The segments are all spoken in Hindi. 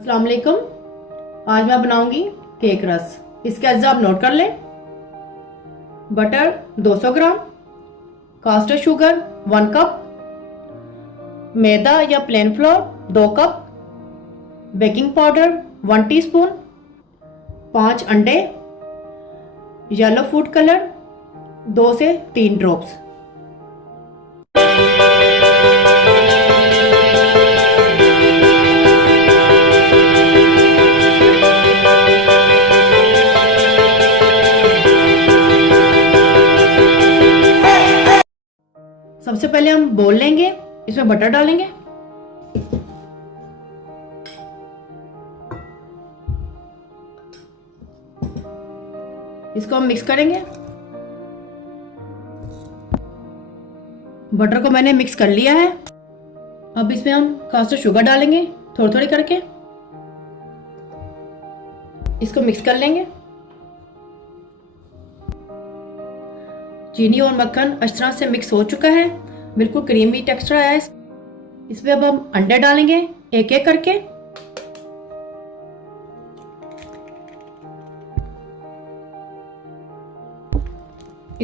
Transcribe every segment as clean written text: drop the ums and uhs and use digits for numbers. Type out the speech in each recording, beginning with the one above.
अस्सलाम वालेकुम। आज मैं बनाऊंगी केक रस। इसके अज्जा आप नोट कर लें। Butter 200 gram, caster sugar 1 cup, मैदा या plain flour 2 cup, baking powder 1 teaspoon, 5 अंडे, येलो फूड कलर 2 से 3 ड्रॉप्स। सबसे पहले हम बोल लेंगे, इसमें बटर डालेंगे। इसको हम मिक्स करेंगे। बटर को मैंने मिक्स कर लिया है। अब इसमें हम कास्टर शुगर डालेंगे थोड़ी थोड़ी करके। इसको मिक्स कर लेंगे। चीनी और मक्खन अच्छी तरह से मिक्स हो चुका है, बिल्कुल क्रीमी टेक्सचर आया है। इसमें अब हम अंडे डालेंगे एक एक करके।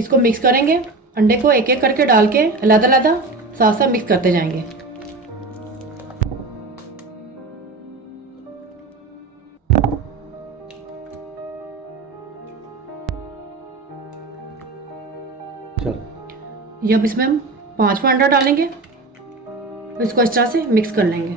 इसको मिक्स करेंगे। अंडे को एक एक करके डाल के अलग-अलग साथ साथ मिक्स करते जाएंगे। ये अब इसमें हम 5वां अंडा डालेंगे। इसको इस तरह से मिक्स कर लेंगे।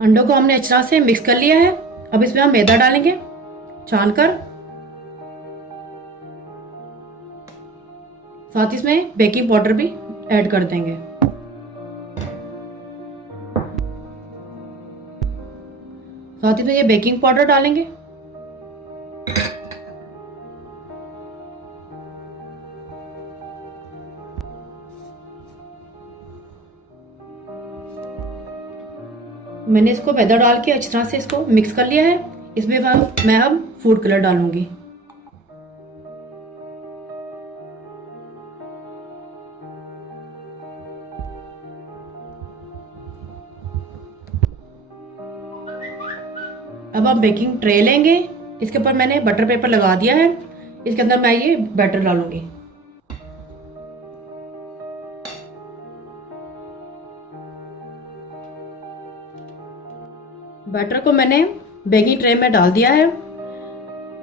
अंडों को हमने अच्छी तरह से मिक्स कर लिया है। अब इसमें हम मैदा डालेंगे छानकर। साथ ही इसमें बेकिंग पाउडर भी ऐड कर देंगे। साथ ही में ये बेकिंग पाउडर डालेंगे। मैंने इसको मैदा डाल के अच्छी तरह से इसको मिक्स कर लिया है। इसमें मैं अब फूड कलर डालूंगी। अब हम बेकिंग ट्रे लेंगे। इसके ऊपर मैंने बटर पेपर लगा दिया है। इसके अंदर मैं ये बैटर डालूंगी। बैटर को मैंने बेकिंग ट्रे में डाल दिया है।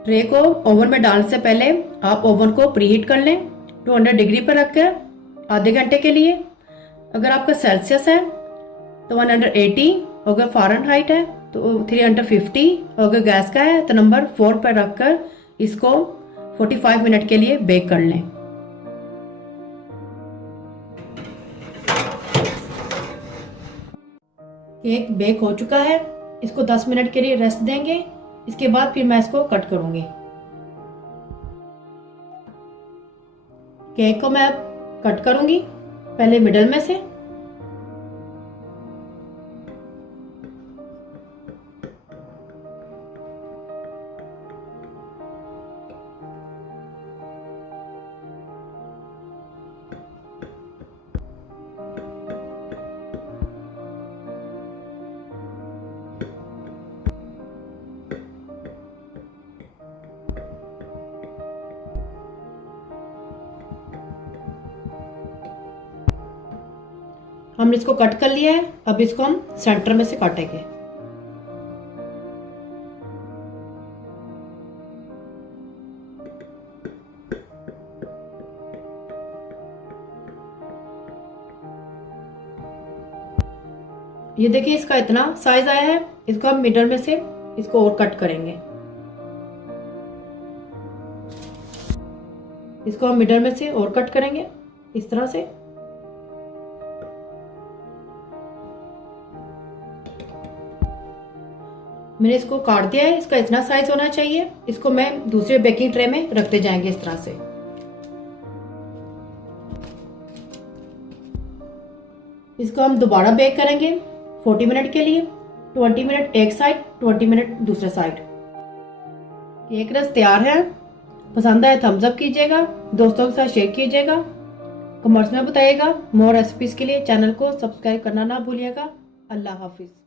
ट्रे को ओवन में डालने से पहले आप ओवन को प्रीहीट कर लें 200 डिग्री पर रखकर आधे घंटे के लिए। अगर आपका सेल्सियस है तो 180, अगर फ़ारेनहाइट है तो 350, अगर गैस का है तो नंबर 4 पर रखकर इसको 45 मिनट के लिए बेक कर लें। केक बेक हो चुका है। इसको 10 मिनट के लिए रेस्ट देंगे। इसके बाद फिर मैं इसको कट करूंगी। केक को मैं अब कट करूंगी, पहले मिडल में से। हमने इसको कट कर लिया है। अब इसको हम सेंटर में से काटेंगे। ये देखिए इसका इतना साइज आया है। इसको हम मिडल में से इसको और कट करेंगे। इसको हम मिडल में से और कट करेंगे इस तरह से। मैंने इसको काट दिया है। इसका इतना साइज होना चाहिए। इसको मैं दूसरे बेकिंग ट्रे में रखते जाएंगे इस तरह से। इसको हम दोबारा बेक करेंगे 40 मिनट के लिए। 20 मिनट एक साइड, 20 मिनट दूसरे साइड। केक रस तैयार है। पसंद आए थम्स अप कीजिएगा, दोस्तों के साथ शेयर कीजिएगा। कमेंट्स में बताइएगा। मोर रेसिपीज़ के लिए चैनल को सब्सक्राइब करना ना भूलिएगा। अल्लाह हाफिज़।